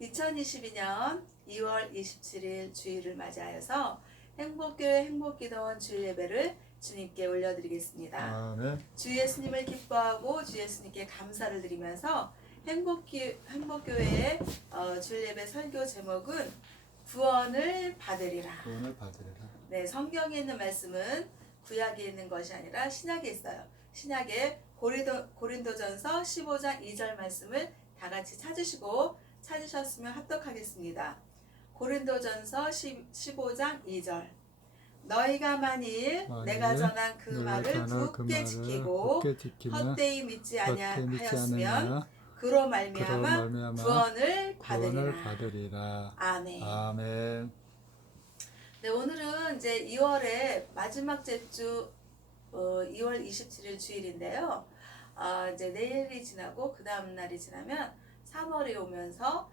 2022년 2월 27일 주일을 맞이하여서 행복교회 행복기도원 주일 예배를 주님께 올려드리겠습니다. 아멘. 주 예수님을 기뻐하고 주 예수님께 감사를 드리면서 행복교회의 주일 예배 설교 제목은 구원을 받으리라. 구원을 받으리라. 네, 성경에 있는 말씀은 구약에 있는 것이 아니라 신약에 있어요. 신약의 고린도전서 15장 2절 말씀을 다 같이 찾으셨으면 합독하겠습니다. 고린도전서 15장 2절. 너희가 만일 내가 전한 그 말을 굳게 지키고 헛되이 믿지 아니하였으면 그로 말미암아 구원을 받으리라. 아멘. 아멘. 네, 오늘은 이제 2월의 마지막 주 2월 27일 주일인데요. 이제 내일이 지나고 그 다음 날이 지나면 3월이 오면서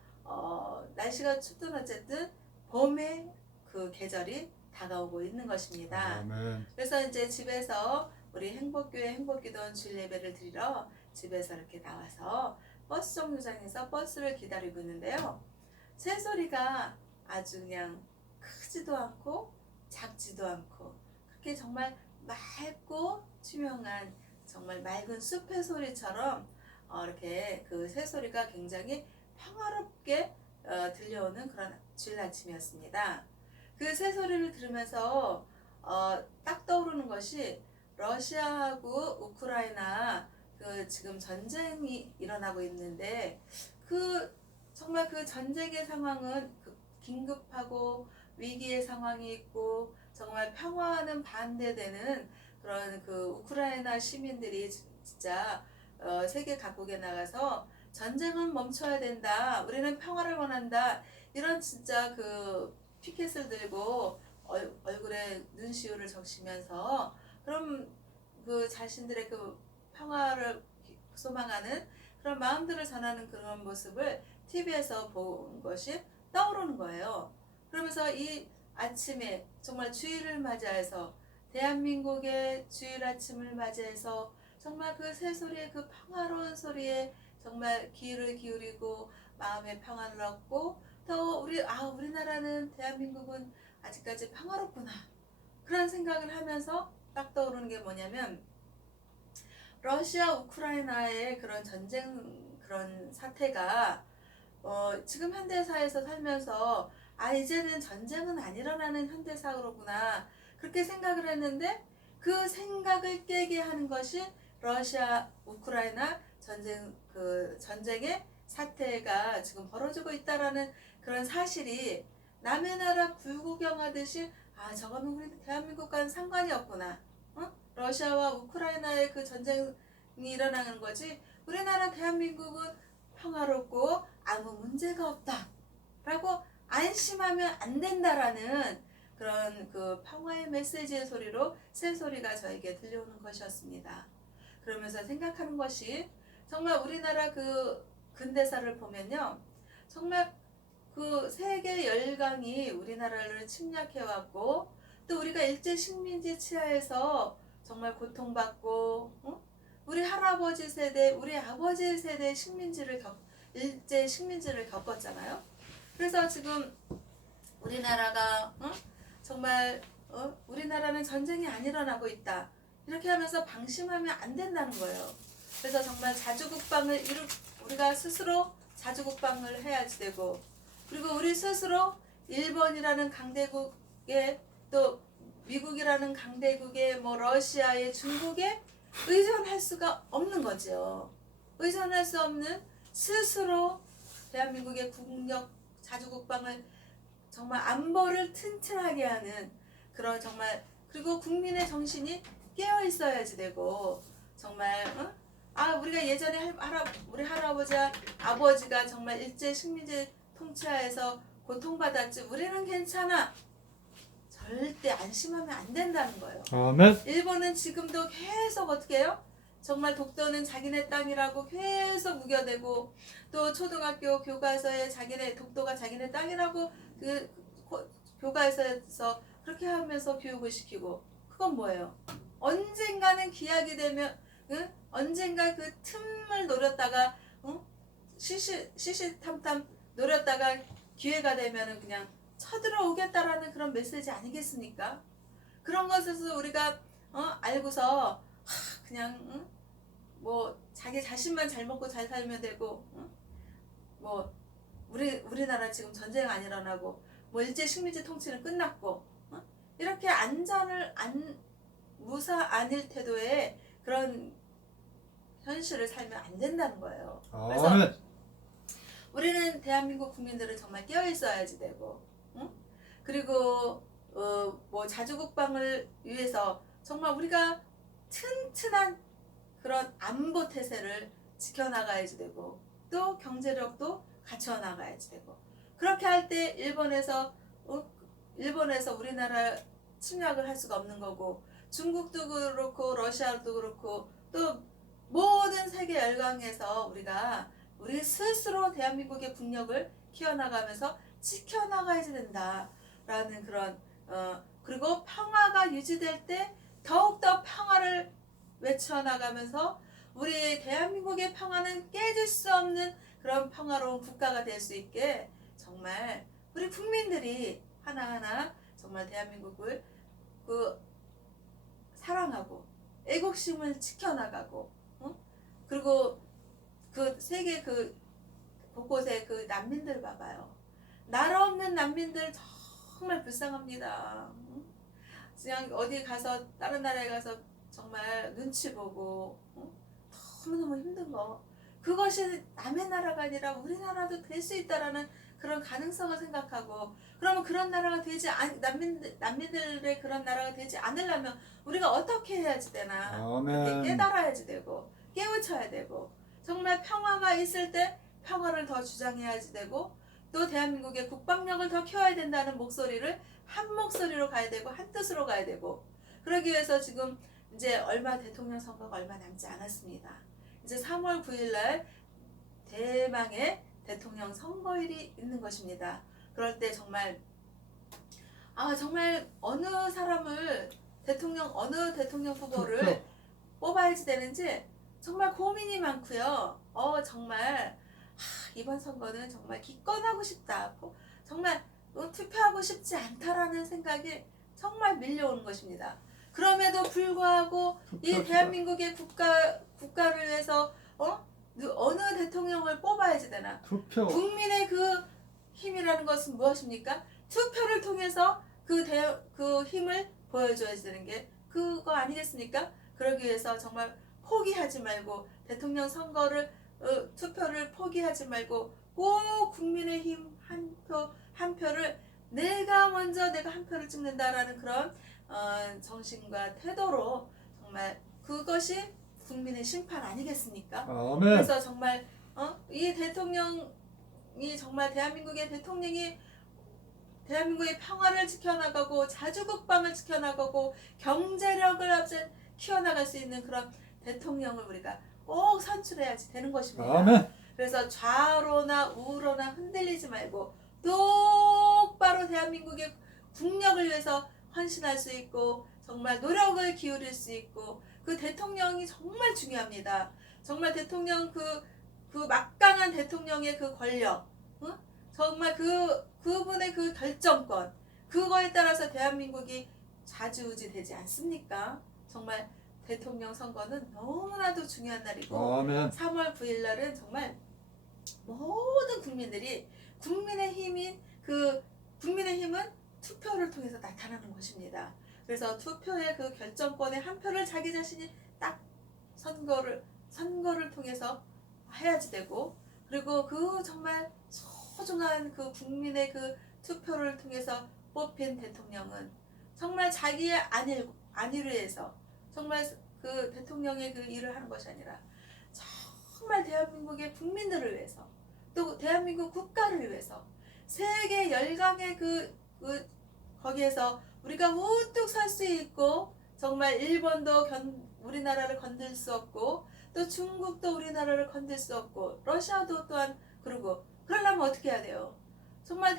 날씨가 춥든 어쨌든 봄의 그 계절이 다가오고 있는 것입니다. 아멘. 그래서 이제 집에서 우리 행복교회 행복기도원 주일 예배를 드리러 집에서 이렇게 나와서 버스 정류장에서 버스를 기다리고 있는데요. 새소리가 아주 그냥 크지도 않고 작지도 않고 그렇게 정말 맑고 투명한 정말 맑은 숲의 소리처럼 이렇게 그 새소리가 굉장히 평화롭게 들려오는 그런 주일 아침이었습니다. 그 새소리를 들으면서 딱 떠오르는 것이 러시아하고 우크라이나 그 지금 전쟁이 일어나고 있는데 정말 그 전쟁의 상황은 긴급하고 위기의 상황이 있고 정말 평화와는 반대되는 그런 그 우크라이나 시민들이 진짜 세계 각국에 나가서 전쟁은 멈춰야 된다. 우리는 평화를 원한다. 이런 진짜 그 피켓을 들고 얼굴에 눈시울을 적시면서 그럼 그 자신들의 그 평화를 소망하는 그런 마음들을 전하는 그런 모습을 TV에서 본 것이 떠오르는 거예요. 그러면서 이 아침에 정말 주일을 맞이해서 대한민국의 주일 아침을 맞이해서 정말 그 새소리의 그 평화로운 소리에 정말 귀를 기울이고 마음의 평안을 얻고 또 우리나라는 대한민국은 아직까지 평화롭구나 그런 생각을 하면서 딱 떠오르는 게 뭐냐면 러시아 우크라이나의 그런 전쟁 그런 사태가 지금 현대사에서 살면서 이제는 전쟁은 안 일어나는 현대사로구나 그렇게 생각을 했는데 그 생각을 깨게 하는 것이 러시아 우크라이나 전쟁의 사태가 지금 벌어지고 있다라는 그런 사실이 남의 나라 불구경하듯이 저거는 우리 대한민국과는 상관이 없구나. 러시아와 우크라이나의 그 전쟁이 일어나는 거지 우리나라 대한민국은 평화롭고 아무 문제가 없다 라고 안심하면 안 된다라는 그런 그 평화의 메시지의 소리로 새소리가 저에게 들려오는 것이었습니다. 그러면서 생각하는 것이 정말 우리나라 그 근대사를 보면요 정말 그 세계 열강이 우리나라를 침략해왔고 또 우리가 일제 식민지 치하에서 정말 고통받고 우리 할아버지 세대 우리 아버지 세대 일제 식민지를 겪었잖아요. 그래서 지금 우리나라가 정말 우리나라는 전쟁이 안 일어나고 있다 이렇게 하면서 방심하면 안 된다는 거예요. 그래서 정말 우리가 스스로 자주국방을 해야지 되고 그리고 우리 스스로 일본이라는 강대국에 또 미국이라는 강대국에 러시아에 중국에 의존할 수가 없는 거죠. 의존할 수 없는 스스로 대한민국의 국력 자주국방을 정말 안보를 튼튼하게 하는 그런 정말 그리고 국민의 정신이 깨어 있어야지 되고 정말 우리가 예전에 우리 할아버지 아버지가 정말 일제 식민지 통치하에서 고통받았지 우리는 괜찮아 절대 안심하면 안 된다는 거예요. 아멘. 일본은 지금도 계속 어떻게 해요? 정말 독도는 자기네 땅이라고 계속 우겨대고 또 초등학교 교과서에 독도가 자기네 땅이라고 그 교과서에서 그렇게 하면서 교육을 시키고 그건 뭐예요? 언젠가는 기약이 되면 언젠가 그 틈을 노렸다가 시시탐탐 노렸다가 기회가 되면은 그냥 쳐들어오겠다라는 그런 메시지 아니겠습니까? 그런 것에서 우리가 알고서 그냥 뭐 자기 자신만 잘 먹고 잘 살면 되고 뭐 우리나라 지금 전쟁 안 일어나고 뭐 일제 식민지 통치는 끝났고 이렇게 무사안일 태도의 그런 현실을 살면 안 된다는 거예요. 그래서 아멘. 우리는 대한민국 국민들은 정말 깨어 있어야지 되고, 그리고 뭐 자주국방을 위해서 정말 우리가 튼튼한 그런 안보 태세를 지켜나가야지 되고, 또 경제력도 갖춰 나가야지 되고, 그렇게 할 때 일본에서 우리나라 침략을 할 수가 없는 거고, 중국도 그렇고 러시아도 그렇고 또 모든 세계 열강에서 우리 스스로 대한민국의 국력을 키워나가면서 지켜나가야지 된다라는 그런 그리고 평화가 유지될 때 더욱더 평화를 외쳐나가면서 우리 대한민국의 평화는 깨질 수 없는 그런 평화로운 국가가 될 수 있게 정말 우리 국민들이 하나하나 정말 대한민국을 사랑하고 애국심을 지켜나가고 그리고 그 세계 곳곳에 그 난민들 봐봐요. 나라 없는 난민들 정말 불쌍합니다. 그냥 어디 가서 다른 나라에 가서 정말 눈치 보고 너무너무 힘든 거 그것이 남의 나라가 아니라 우리나라도 될 수 있다라는 그런 가능성을 생각하고 그러면 그런 나라가 되지 난민들의 그런 나라가 되지 않으려면 우리가 어떻게 해야지 되나 아멘. 깨달아야지 되고 깨우쳐야 되고 정말 평화가 있을 때 평화를 더 주장해야지 되고 또 대한민국의 국방력을 더 키워야 된다는 목소리를 한 목소리로 가야 되고 한 뜻으로 가야 되고 그러기 위해서 지금 이제 대통령 선거가 얼마 남지 않았습니다. 이제 3월 9일 날 대망의 대통령 선거일이 있는 것입니다. 그럴 때 정말 어느 대통령 후보를 뽑아야지 되는지 정말 고민이 많고요. 정말 이번 선거는 정말 기권하고 싶다. 정말 투표하고 싶지 않다라는 생각이 정말 밀려오는 것입니다. 그럼에도 불구하고 이 대한민국의 국가를 위해서 어느 대통령을 뽑아야지 되나? 투표. 국민의 그 힘이라는 것은 무엇입니까? 투표를 통해서 그 힘을 보여줘야 되는 게 그거 아니겠습니까? 그러기 위해서 정말 포기하지 말고 대통령 선거를 투표를 포기하지 말고 꼭 국민의 힘 한 표를 내가 한 표를 찍는다라는 그런 정신과 태도로 정말 그것이 국민의 심판 아니겠습니까? 아멘. 그래서 정말 이 대통령이 정말 대한민국의 대통령이 대한민국의 평화를 지켜나가고 자주국방을 지켜나가고 경제력을 키워나갈 수 있는 그런 대통령을 우리가 꼭 선출해야지 되는 것입니다. 아멘. 그래서 좌로나 우로나 흔들리지 말고 똑바로 대한민국의 국력을 위해서 헌신할 수 있고 정말 노력을 기울일 수 있고 그 대통령이 정말 중요합니다. 정말 대통령 그 막강한 대통령의 그 권력, 정말 그분의 그 결정권, 그거에 따라서 대한민국이 좌지우지 되지 않습니까? 정말 대통령 선거는 너무나도 중요한 날이고 아멘. 3월 9일 날은 정말 모든 국민들이 국민의 힘은 투표를 통해서 나타나는 것입니다. 그래서 투표의 그 결정권의 한 표를 자기 자신이 딱 선거를 통해서 해야지 되고 그리고 그 정말 소중한 그 국민의 그 투표를 통해서 뽑힌 대통령은 정말 자기의 안위를 위해서 정말 그 대통령의 그 일을 하는 것이 아니라 정말 대한민국의 국민들을 위해서 또 대한민국 국가를 위해서 세계 열강의 거기에서 우리가 우뚝 설 수 있고 정말 일본도 우리나라를 건들 수 없고 또 중국도 우리나라를 건들 수 없고 러시아도 또한 그러려면 어떻게 해야 돼요? 정말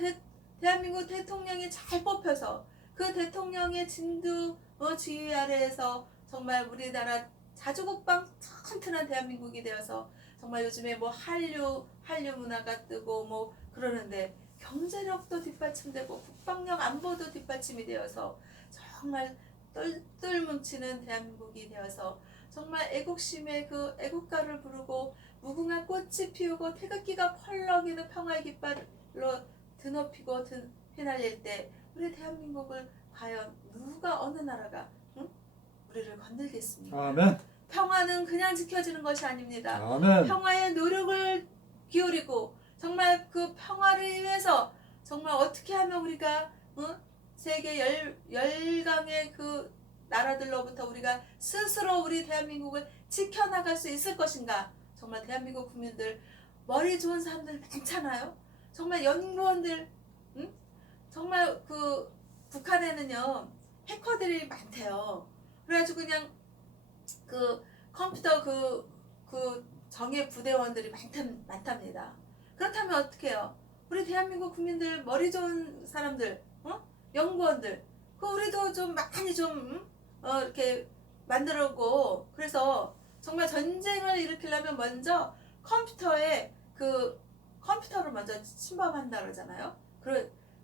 대한민국 대통령이 잘 뽑혀서 그 대통령의 지휘 아래에서 정말 우리나라 자주국방 튼튼한 대한민국이 되어서 정말 요즘에 뭐 한류 문화가 뜨고 뭐 그러는데 경제력도 뒷받침되고 국방력 안보도 뒷받침이 되어서 정말 똘똘 뭉치는 대한민국이 되어서 정말 애국심의 그 애국가를 부르고 무궁화 꽃이 피우고 태극기가 펄럭이는 평화의 깃발로 드높이고 휘날릴 때 우리 대한민국을 과연 누가 어느 나라가 응? 우리를 건들겠습니까? 아멘. 평화는 그냥 지켜지는 것이 아닙니다. 아멘. 평화에 노력을 기울이고 정말 그 평화를 위해서 정말 어떻게 하면 우리가 세계 열강의 그 나라들로부터 우리가 스스로 우리 대한민국을 지켜나갈 수 있을 것인가. 정말 대한민국 국민들 머리 좋은 사람들 많잖아요. 정말 연구원들 정말 그 북한에는요 해커들이 많대요. 그래가지고 그냥 그 컴퓨터 그 정예 부대원들이 많답니다. 그렇다면 어떻게 해요? 우리 대한민국 국민들 머리 좋은 사람들, 연구원들, 그 우리도 좀 많이 좀 이렇게 만들고 그래서 정말 전쟁을 일으키려면 먼저 컴퓨터를 먼저 침범한다 그러잖아요.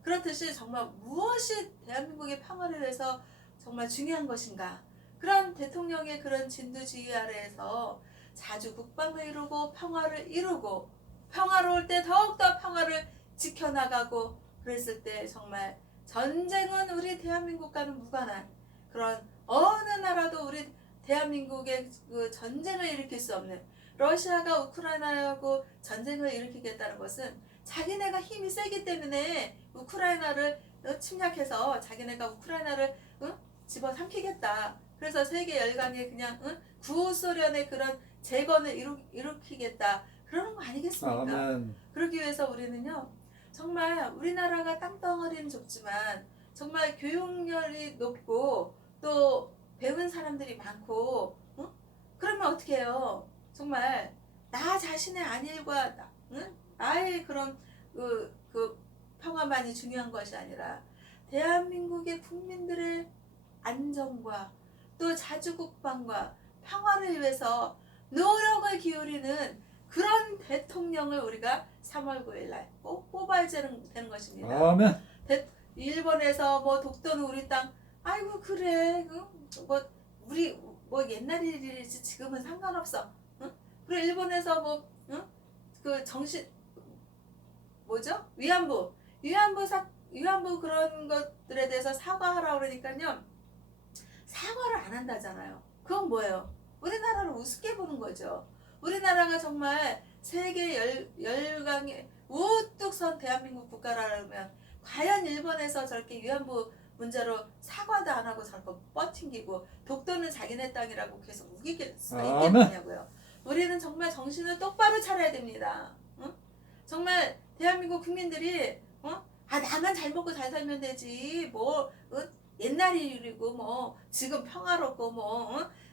그렇듯이 정말 무엇이 대한민국의 평화를 위해서 정말 중요한 것인가? 그런 대통령의 그런 진두지휘 아래에서 자주 국방을 이루고 평화를 이루고 평화로울 때 더욱더 평화를 지켜나가고 그랬을 때 정말 전쟁은 우리 대한민국과는 무관한 그런 어느 나라도 우리 대한민국의 그 전쟁을 일으킬 수 없는 러시아가 우크라이나하고 전쟁을 일으키겠다는 것은 자기네가 힘이 세기 때문에 우크라이나를 침략해서 자기네가 우크라이나를 집어삼키겠다. 그래서 세계 열강에 그냥 구소련의 그런 재건을 일으키겠다. 그러는 거 아니겠습니까? 아멘. 그러기 위해서 우리는요. 정말 우리나라가 땅덩어리는 좁지만 정말 교육열이 높고 또 배운 사람들이 많고 그러면 어떻게 해요? 정말 나 자신의 안일과 나의 그런 그 평화만이 중요한 것이 아니라 대한민국의 국민들의 안정과 또 자주국방과 평화를 위해서 노력을 기울이는 그런 대통령을 우리가 3월 9일 날 꼭 뽑아야 되는 것입니다. 아멘. 일본에서 뭐 독도는 우리 땅, 아이고 그래, 뭐 우리 뭐 옛날 일이지 지금은 상관없어. 그리고 일본에서 그 정신 뭐죠? 위안부 그런 것들에 대해서 사과하라 그러니까요. 사과를 안 한다잖아요. 그건 뭐예요? 우리나라를 우습게 보는 거죠. 우리나라가 정말 세계 열강에 우뚝 선 대한민국 국가라면 과연 일본에서 저렇게 위안부 문제로 사과도 안 하고 저렇게 뻗팅기고 독도는 자기네 땅이라고 계속 우길 수가 있겠느냐고요. 우리는 정말 정신을 똑바로 차려야 됩니다. 정말 대한민국 국민들이 나만 잘 먹고 잘 살면 되지 뭐 옛날 일이고 뭐 지금 평화롭고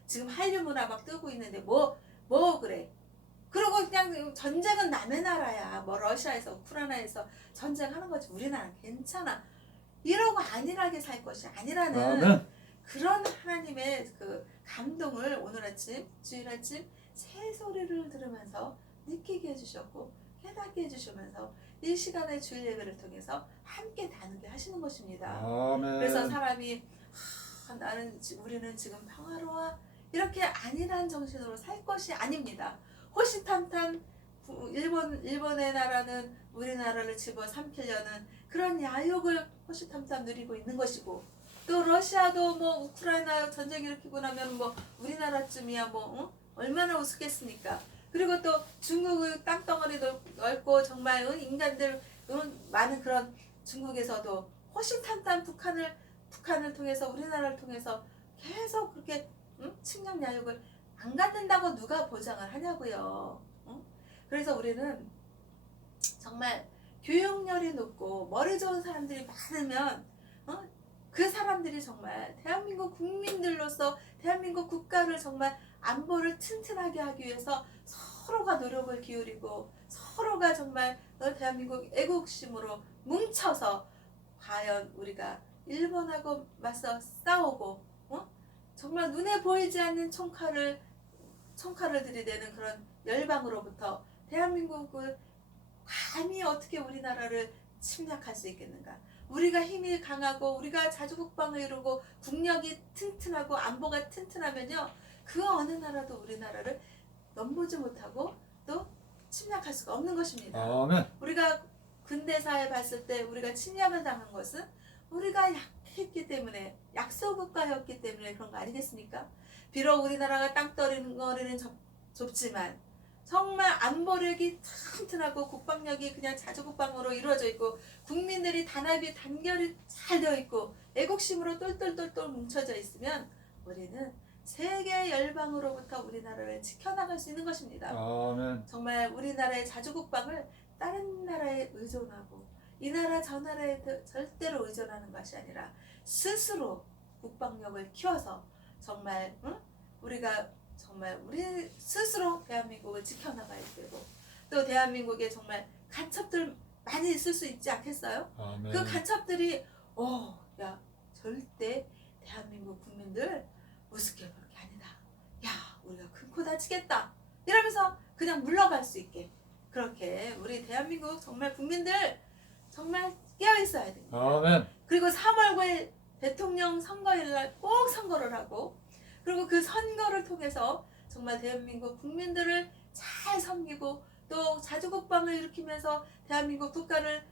지금 한류 문화 막 뜨고 있는데 뭐 그래. 그리고 그냥 전쟁은 남의 나라야. 뭐 러시아에서 우크라이나에서 전쟁하는 거지. 우리나라 괜찮아. 이러고 안일하게 살 것이 아니라는 아멘. 그런 하나님의 그 감동을 오늘 아침 주일 아침 새소리를 들으면서 느끼게 해주셨고 깨닫게 해주시면서 이 시간의 주일 예배를 통해서 함께 나누게 하시는 것입니다. 아멘. 그래서 사람이 우리는 지금 평화로워 이렇게 안일한 정신으로 살 것이 아닙니다. 호시탐탐 일본의 나라는 우리나라를 집어삼키려는 그런 야욕을 호시탐탐 누리고 있는 것이고 또 러시아도 뭐 우크라이나 전쟁 일으키고 나면 뭐 우리나라쯤이야 뭐 얼마나 우습겠습니까? 그리고 또 중국의 땅덩어리도 넓고 정말 인간들 많은 그런 중국에서도 호시탐탐 북한을 통해서 우리나라를 통해서 계속 그렇게 측량 야욕을 안 갖는다고 누가 보장을 하냐고요. 그래서 우리는 정말 교육열이 높고 머리 좋은 사람들이 많으면 그 사람들이 정말 대한민국 국민들로서 대한민국 국가를 정말 안보를 튼튼하게 하기 위해서 서로가 노력을 기울이고 서로가 정말 대한민국 애국심으로 뭉쳐서 과연 우리가 일본하고 맞서 싸우고 정말 눈에 보이지 않는 총칼을 들이대는 그런 열방으로부터 대한민국을 감히 어떻게 우리나라를 침략할 수 있겠는가? 우리가 힘이 강하고 우리가 자주국방을 이루고 국력이 튼튼하고 안보가 튼튼하면요, 그 어느 나라도 우리나라를 넘보지 못하고 또 침략할 수가 없는 것입니다. 아멘. 우리가 근대사에 봤을 때 우리가 침략을 당한 것은 우리가 약했기 때문에, 약소국가였기 때문에 그런 거 아니겠습니까? 비록 우리나라가 땅덩어리는 좁지만 정말 안보력이 튼튼하고 국방력이 그냥 자주국방으로 이루어져 있고 국민들이 단합이 단결이 잘 되어 있고 애국심으로 똘똘똘똘 뭉쳐져 있으면 우리는 세계 열방으로부터 우리나라를 지켜나갈 수 있는 것입니다. 아멘. 정말 우리나라의 자주국방을 다른 나라에 의존하고 이 나라 저 나라에 절대로 의존하는 것이 아니라 스스로 국방력을 키워서 정말 우리가 정말 우리 스스로 대한민국을 지켜나가야 되고, 또 대한민국에 정말 간첩들 많이 있을 수 있지 않겠어요? 아멘. 그 간첩들이 야 절대 대한민국 국민들 우습게 볼 게 아니다. 야 우리가 큰 코 다치겠다 이러면서 그냥 물러갈 수 있게, 그렇게 우리 대한민국 정말 국민들 정말 깨어 있어야 됩니다. 아멘. 그리고 3월 9일 대통령 선거일날 꼭 선거를 하고, 그리고 그 선거를 통해서 정말 대한민국 국민들을 잘 섬기고 또 자주국방을 일으키면서 대한민국 국가를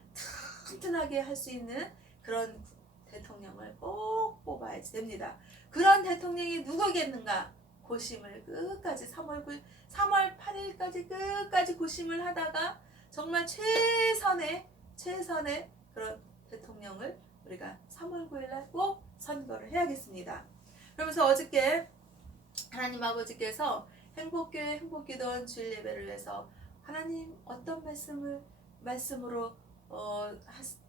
튼튼하게 할 수 있는 그런 대통령을 꼭 뽑아야지 됩니다. 그런 대통령이 누구겠는가? 고심을 끝까지 3월 8일까지 끝까지 고심을 하다가 정말 최선의 그런 대통령을 우리가 3월 9일날 꼭 선거를 해야겠습니다. 그러면서 어저께 하나님 아버지께서 행복교회 행복기도원 주일 예배를 위해서 하나님 어떤 말씀으로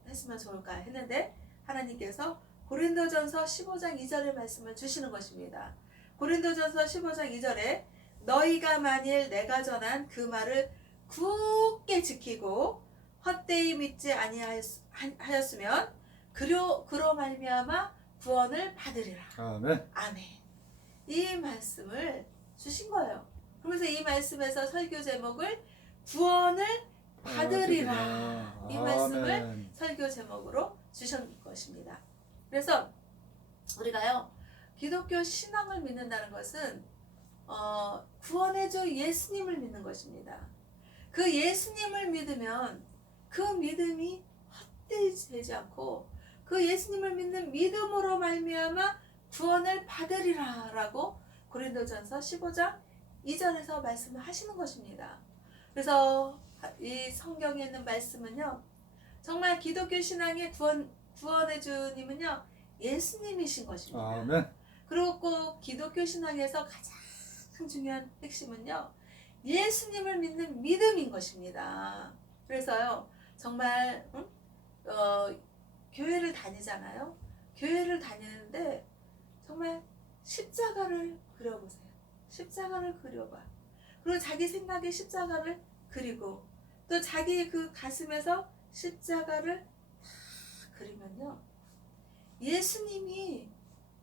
했으면 좋을까 했는데, 하나님께서 고린도전서 15장 2절의 말씀을 주시는 것입니다. 고린도전서 15장 2절에 너희가 만일 내가 전한 그 말을 굳게 지키고 헛되이 믿지 아니하였으면 그로 말미암아 구원을 받으리라. 아멘. 아멘. 이 말씀을 주신 거예요. 그러면서 이 말씀에서 설교 제목을 구원을 받으리라, 이 말씀을 아멘. 설교 제목으로 주신 것입니다. 그래서 우리가요, 기독교 신앙을 믿는다는 것은 구원의 주 예수님을 믿는 것입니다. 그 예수님을 믿으면 그 믿음이 헛되지 않고 그 예수님을 믿는 믿음으로 말미암아 구원을 받으리라라고 고린도전서 15장 2절에서 말씀을 하시는 것입니다. 그래서 이 성경에 있는 말씀은요, 정말 기독교 신앙의 구원의 주님은요 예수님이신 것입니다. 아멘. 그리고 꼭 기독교 신앙에서 가장 중요한 핵심은요, 예수님을 믿는 믿음인 것입니다. 그래서요, 정말 교회를 다니잖아요. 교회를 다니는데 정말 십자가를 그려보세요. 십자가를 그려봐. 그리고 자기 생각에 십자가를 그리고 또 자기 그 가슴에서 십자가를 다 그리면요, 예수님이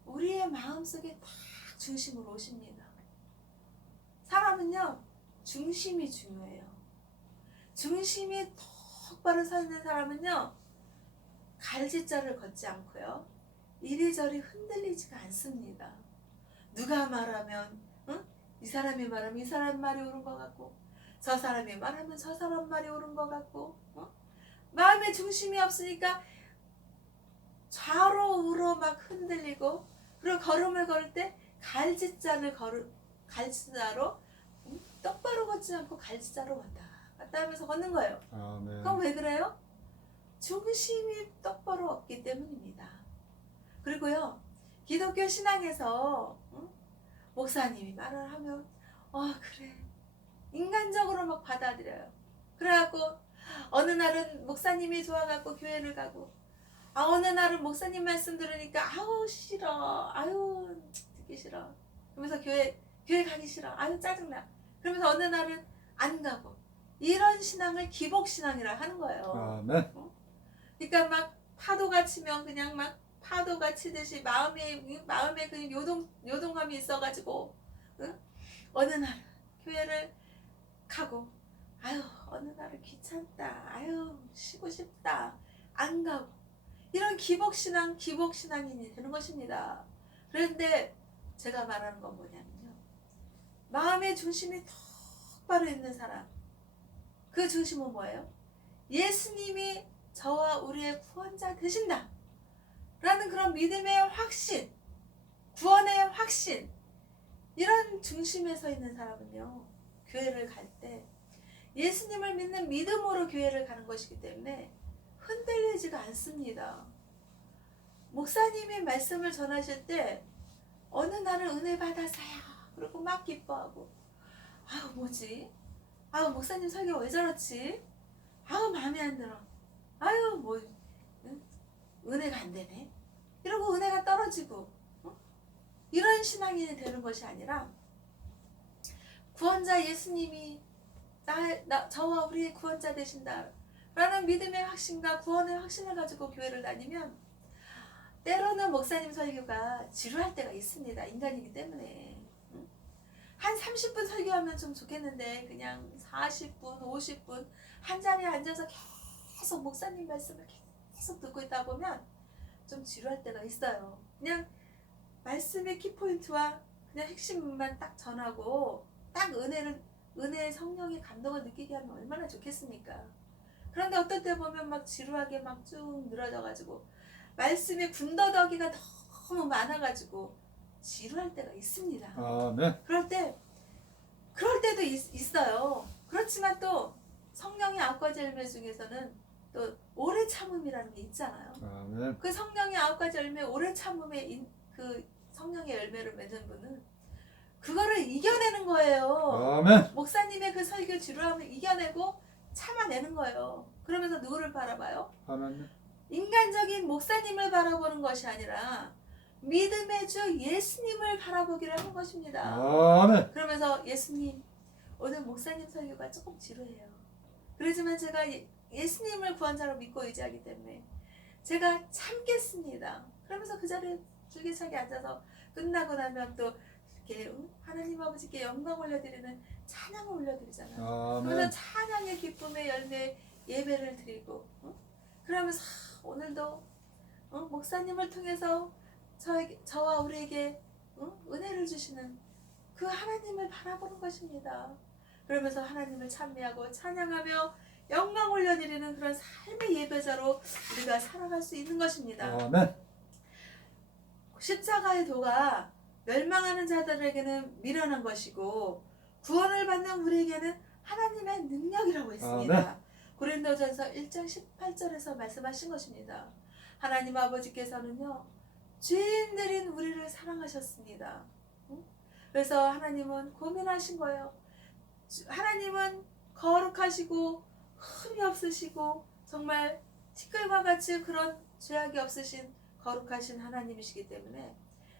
우리의 마음속에 딱 중심으로 오십니다. 사람은요, 중심이 중요해요. 중심이 똑바로 서 있는 사람은요, 갈짓자를 걷지 않고요, 이리저리 흔들리지가 않습니다. 누가 말하면 이 사람이 말하면 이 사람 말이 옳은 것 같고, 저 사람이 말하면 저 사람 말이 옳은 것 같고, 마음의 중심이 없으니까 좌로 우로 막 흔들리고, 그리고 걸음을 걸을 때 갈짓자로 똑바로 걷지 않고 갈짓자로 왔다 갔다 하면서 걷는 거예요. 아멘. 그럼 왜 그래요? 중심이 똑바로 없기 때문입니다. 그리고요, 기독교 신앙에서 목사님이 말을 하면 그래, 인간적으로 막 받아들여요. 그래갖고 어느 날은 목사님이 좋아갖고 교회를 가고, 어느 날은 목사님 말씀 들으니까 아우 싫어, 아유 듣기 싫어, 그러면서 교회 가기 싫어, 아유 짜증나, 그러면서 어느 날은 안 가고, 이런 신앙을 기복신앙이라 하는 거예요. 아멘. 그러니까 막 파도가 치면 그냥 막 파도가 치듯이 마음에 그 요동함이 있어가지고 어느 날 교회를 가고, 아유 어느 날은 귀찮다. 아유 쉬고 싶다. 안 가고. 이런 기복신앙인이 되는 것입니다. 그런데 제가 말하는 건 뭐냐면요. 마음의 중심이 똑바로 있는 사람. 그 중심은 뭐예요? 예수님이 저와 우리의 구원자 되신다. 라는 그런 믿음의 확신, 구원의 확신, 이런 중심에 서 있는 사람은요, 교회를 갈 때 예수님을 믿는 믿음으로 교회를 가는 것이기 때문에 흔들리지가 않습니다. 목사님이 말씀을 전하실 때 어느 날은 은혜 받았어요. 그리고 막 기뻐하고, 아우 뭐지? 아우 목사님 설교 왜 저렇지? 아우 마음에 안 들어. 아유 뭐 은혜가 안 되네. 이러고 은혜가 떨어지고, 이런 신앙인이 되는 것이 아니라 구원자 예수님이 저와 우리의 구원자 되신다 라는 믿음의 확신과 구원의 확신을 가지고 교회를 다니면 때로는 목사님 설교가 지루할 때가 있습니다. 인간이기 때문에. 한 30분 설교하면 좀 좋겠는데 그냥 40분, 50분 한 자리에 앉아서 계속 목사님 말씀을 계속 듣고 있다 보면 좀 지루할 때가 있어요. 그냥 말씀의 키포인트와 그냥 핵심만 딱 전하고 딱 은혜의 성령의 감동을 느끼게 하면 얼마나 좋겠습니까? 그런데 어떨 때 보면 막 지루하게 막 쭉 늘어져가지고 말씀의 군더더기가 너무 많아가지고 지루할 때가 있습니다. 네. 그럴 때도 있어요. 그렇지만 또 성령의 9가지 열매 중에서는 또 오래 참음이라는 게 있잖아요. 네. 그 성령의 9가지 열매, 오래 참음의 그 성령의 열매를 맺은 분은 그거를 이겨내는 거예요. 아멘. 목사님의 그 설교 지루함을 이겨내고 참아내는 거예요. 그러면서 누구를 바라봐요? 아멘. 인간적인 목사님을 바라보는 것이 아니라 믿음의 주 예수님을 바라보기를 하는 것입니다. 아멘. 그러면서 예수님, 오늘 목사님 설교가 조금 지루해요. 그렇지만 제가 예수님을 구원자로 믿고 의지하기 때문에 제가 참겠습니다. 그러면서 그 자리에 줄기차게 앉아서 끝나고 나면 또 이렇게 하나님 아버지께 영광 올려드리는 찬양을 올려드리잖아요. 그래서 찬양의 기쁨의 열매 예배를 드리고, 그러면서 오늘도 목사님을 통해서 저와 우리에게 은혜를 주시는 그 하나님을 바라보는 것입니다. 그러면서 하나님을 찬미하고 찬양하며 영광 올려드리는 그런 삶의 예배자로 우리가 살아갈 수 있는 것입니다. 아멘. 십자가의 도가 멸망하는 자들에게는 미련한 것이고 구원을 받는 우리에게는 하나님의 능력이라고 했습니다. 고린도전서 1장 18절에서 말씀하신 것입니다. 하나님 아버지께서는요, 죄인들인 우리를 사랑하셨습니다. 그래서 하나님은 고민하신 거예요. 하나님은 거룩하시고 흠이 없으시고 정말 티끌과 같이 그런 죄악이 없으신 거룩하신 하나님이시기 때문에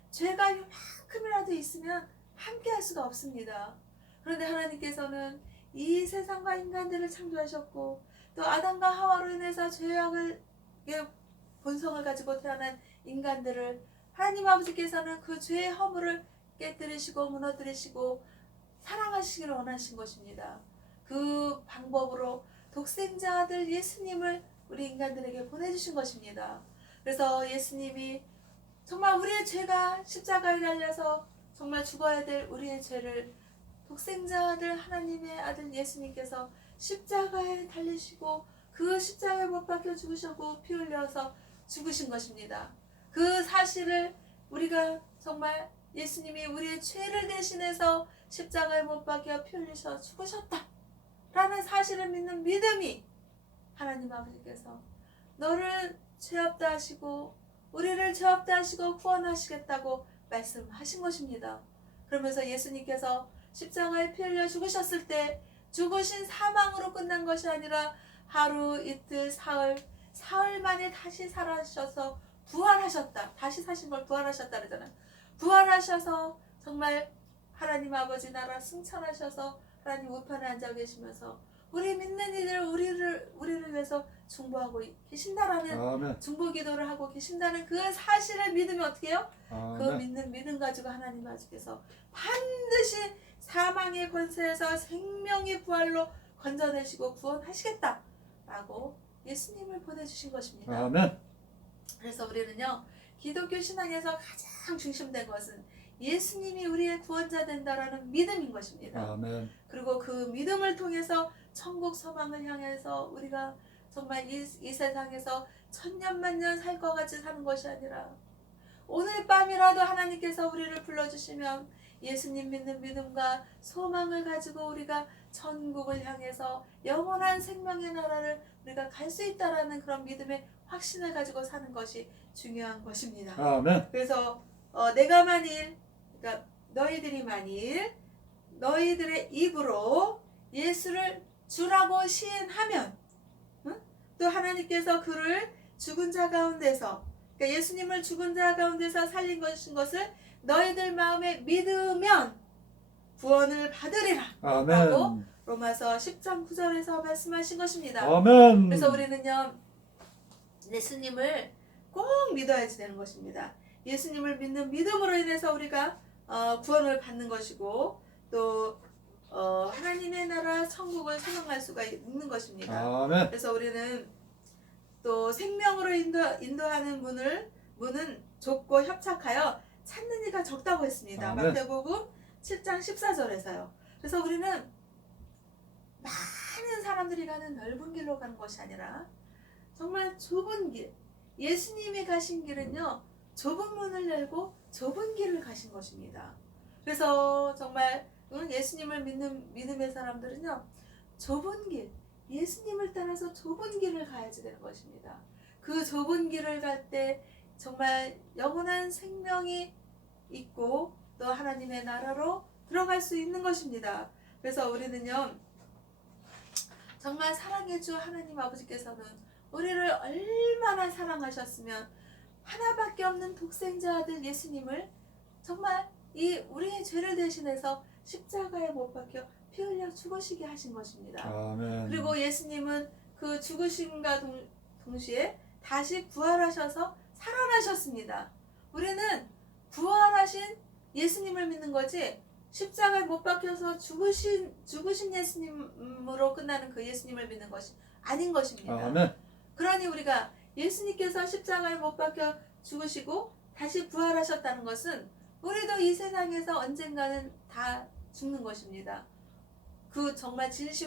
죄가 요만큼이라도 있으면 함께 할 수가 없습니다. 그런데 하나님께서는 이 세상과 인간들을 창조하셨고 또 아담과 하와로 인해서 죄악의 본성을 가지고 태어난 인간들을 하나님 아버지께서는 그 죄의 허물을 깨뜨리시고 무너뜨리시고 사랑하시기를 원하신 것입니다. 그 방법으로 독생자 아들 예수님을 우리 인간들에게 보내주신 것입니다. 그래서 예수님이 정말 우리의 죄가 십자가에 달려서 정말 죽어야 될 우리의 죄를 독생자 아들 하나님의 아들 예수님께서 십자가에 달리시고 그 십자가에 못 박혀 죽으시고 피 흘려서 죽으신 것입니다. 그 사실을 우리가 정말 예수님이 우리의 죄를 대신해서 십자가에 못 박혀 피 흘리셔 죽으셨다 라는 사실을 믿는 믿음이 하나님 아버지께서 너를 죄 없다 하시고 우리를 죄 없다 하시고 구원하시겠다고 말씀하신 것입니다. 그러면서 예수님께서 십자가에 피 흘려 죽으셨을 때 죽으신 사망으로 끝난 것이 아니라 하루 이틀 사흘 만에 다시 살아셔서 부활하셨다. 다시 사신 걸 부활하셨다 그러잖아요. 부활하셔서 정말 하나님 아버지 나라 승천하셔서 하나님 우편에 앉아 계시면서 우리 믿는 이들 우리를 위해서 중보하고 계신다라는 아멘. 중보 기도를 하고 계신다는 그 사실을 믿으면 어떻게 해요? 그 아멘. 믿는 믿음 가지고 하나님 아버지께서 반드시 사망의 권세에서 생명의 부활로 건져내시고 구원하시겠다라고 예수님을 보내주신 것입니다. 아멘. 그래서 우리는요, 기독교 신앙에서 가장 중심된 것은 예수님이 우리의 구원자 된다라는 믿음인 것입니다. 아멘. 그리고 그 믿음을 통해서 천국 소망을 향해서 우리가 정말 이 세상에서 천년만년 살 것 같이 사는 것이 아니라 오늘 밤이라도 하나님께서 우리를 불러주시면 예수님 믿는 믿음과 소망을 가지고 우리가 천국을 향해서 영원한 생명의 나라를 우리가 갈 수 있다라는 그런 믿음의 확신을 가지고 사는 것이 중요한 것입니다. 아멘. 그래서 내가 만일, 그러니까 너희들이 만일 너희들의 입으로 예수를 주라고 시인하면, 응? 또 하나님께서 그를 죽은 자 가운데서, 그러니까 예수님을 죽은 자 가운데서 살린 것을 너희들 마음에 믿으면 구원을 받으리라 라고 아멘. 로마서 10장 9절에서 말씀하신 것입니다. 아멘. 그래서 우리는요, 예수님을 꼭 믿어야지 되는 것입니다. 예수님을 믿는 믿음으로 인해서 우리가 구원을 받는 것이고, 또 하나님의 나라 천국을 소망할 수가 있는 것입니다. 아멘. 그래서 우리는 또 생명으로 인도하는 문은 좁고 협착하여 찾는 이가 적다고 했습니다. 아멘. 마태복음 7장 14절에서요. 그래서 우리는 많은 사람들이 가는 넓은 길로 가는 것이 아니라 정말 좁은 길, 예수님이 가신 길은요, 좁은 문을 열고 좁은 길을 가신 것입니다. 그래서 정말 예수님을 믿는 믿음의 사람들은요, 좁은 길, 예수님을 따라서 좁은 길을 가야지 되는 것입니다. 그 좁은 길을 갈 때 정말 영원한 생명이 있고 또 하나님의 나라로 들어갈 수 있는 것입니다. 그래서 우리는요, 정말 사랑의 주 하나님 아버지께서는 우리를 얼마나 사랑하셨으면 하나밖에 없는 독생자 아들 예수님을 정말 이 우리의 죄를 대신해서 십자가에 못 박혀 피 흘려 죽으시게 하신 것입니다. 아멘. 그리고 예수님은 그 죽으심과 동시에 다시 부활하셔서 살아나셨습니다. 우리는 부활하신 예수님을 믿는 거지, 십자가에 못 박혀서 죽으신 예수님으로 끝나는 그 예수님을 믿는 것이 아닌 것입니다. 아멘. 그러니 우리가 예수님께서 십자가에 못 박혀 죽으시고 다시 부활하셨다는 것은 우리도 이 세상에서 언젠가는 다 죽는 것입니다. 그 정말 진시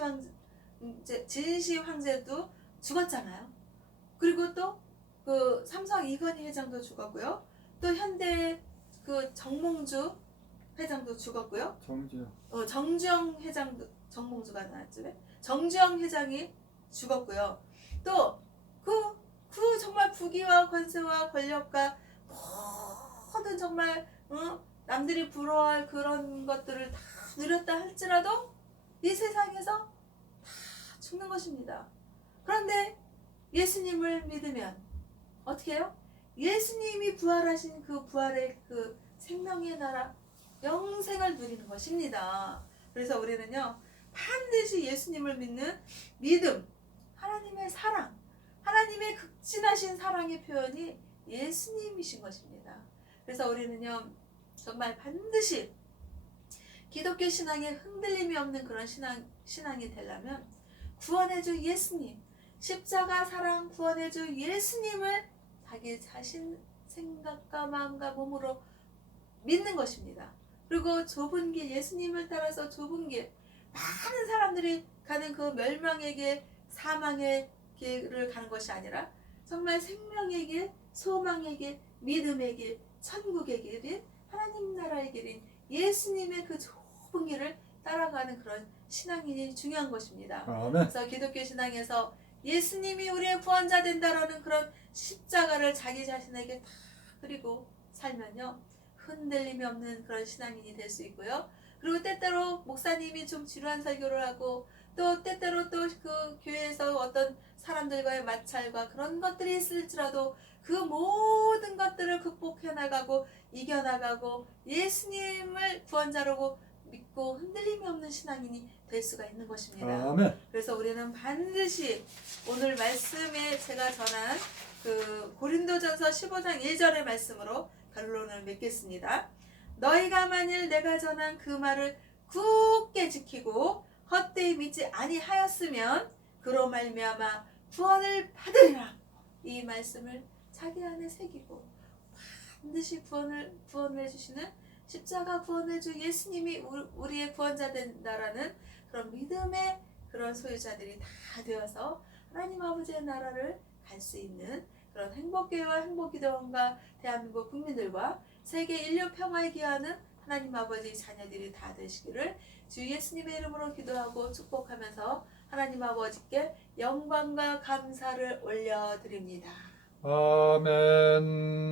황제도 죽었잖아요. 그리고 또 그 삼성 이건희 회장도 죽었고요. 또 현대 그 정몽주 회장도 죽었고요. 정주영 회장도, 정몽주가 나왔죠. 정주영 회장이 죽었고요. 또 그 정말 부귀와 권세와 권력과 모든 정말 남들이 부러워할 그런 것들을 다 누렸다 할지라도 이 세상에서 다 죽는 것입니다. 그런데 예수님을 믿으면 어떻게 해요? 예수님이 부활하신 그 부활의 그 생명의 나라, 영생을 누리는 것입니다. 그래서 우리는요, 반드시 예수님을 믿는 믿음, 하나님의 사랑, 하나님의 극진하신 사랑의 표현이 예수님이신 것입니다. 그래서 우리는요, 정말 반드시 기독교 신앙에 흔들림이 없는 그런 신앙이 되려면 구원해줄 예수님, 십자가 사랑 구원해줄 예수님을 자기 자신 생각과 마음과 몸으로 믿는 것입니다. 그리고 좁은 길, 예수님을 따라서 좁은 길, 많은 사람들이 가는 그 멸망의 길, 사망의 길을 가는 것이 아니라 정말 생명의 길, 소망의 길, 믿음의 길, 천국의 길인 하나님 나라의 길인 예수님의 그 좁은 길을 따라가는 그런 신앙이 중요한 것입니다. 아멘. 그래서 기독교 신앙에서 예수님이 우리의 구원자 된다라는 그런 십자가를 자기 자신에게 다 그리고 살면요, 흔들림이 없는 그런 신앙인이 될 수 있고요. 그리고 때때로 목사님이 좀 지루한 설교를 하고, 또 때때로 또 그 교회에서 어떤 사람들과의 마찰과 그런 것들이 있을지라도 그 모든 것들을 극복해 나가고 이겨나가고 예수님을 구원자라고 믿고 흔들림이 없는 신앙인이 될 수가 있는 것입니다. 아멘. 그래서 우리는 반드시 오늘 말씀에 제가 전한 그 고린도전서 15장 1절의 말씀으로 결론을 맺겠습니다. 너희가 만일 내가 전한 그 말을 굳게 지키고 헛되이 믿지 아니하였으면 그로 말미암아 구원을 받으리라. 이 말씀을 자기 안에 새기고 반드시 구원을 해주시는 십자가 구원의 주 예수님이 우리의 구원자 된다라는 그런 믿음의 그런 소유자들이 다 되어서 하나님 아버지의 나라를 갈 수 있는 그런 행복교회와 행복기도원과 대한민국 국민들과 세계 인류 평화에 기여하는 하나님 아버지 자녀들이 다 되시기를 주 예수님의 이름으로 기도하고 축복하면서 하나님 아버지께 영광과 감사를 올려드립니다. 아멘.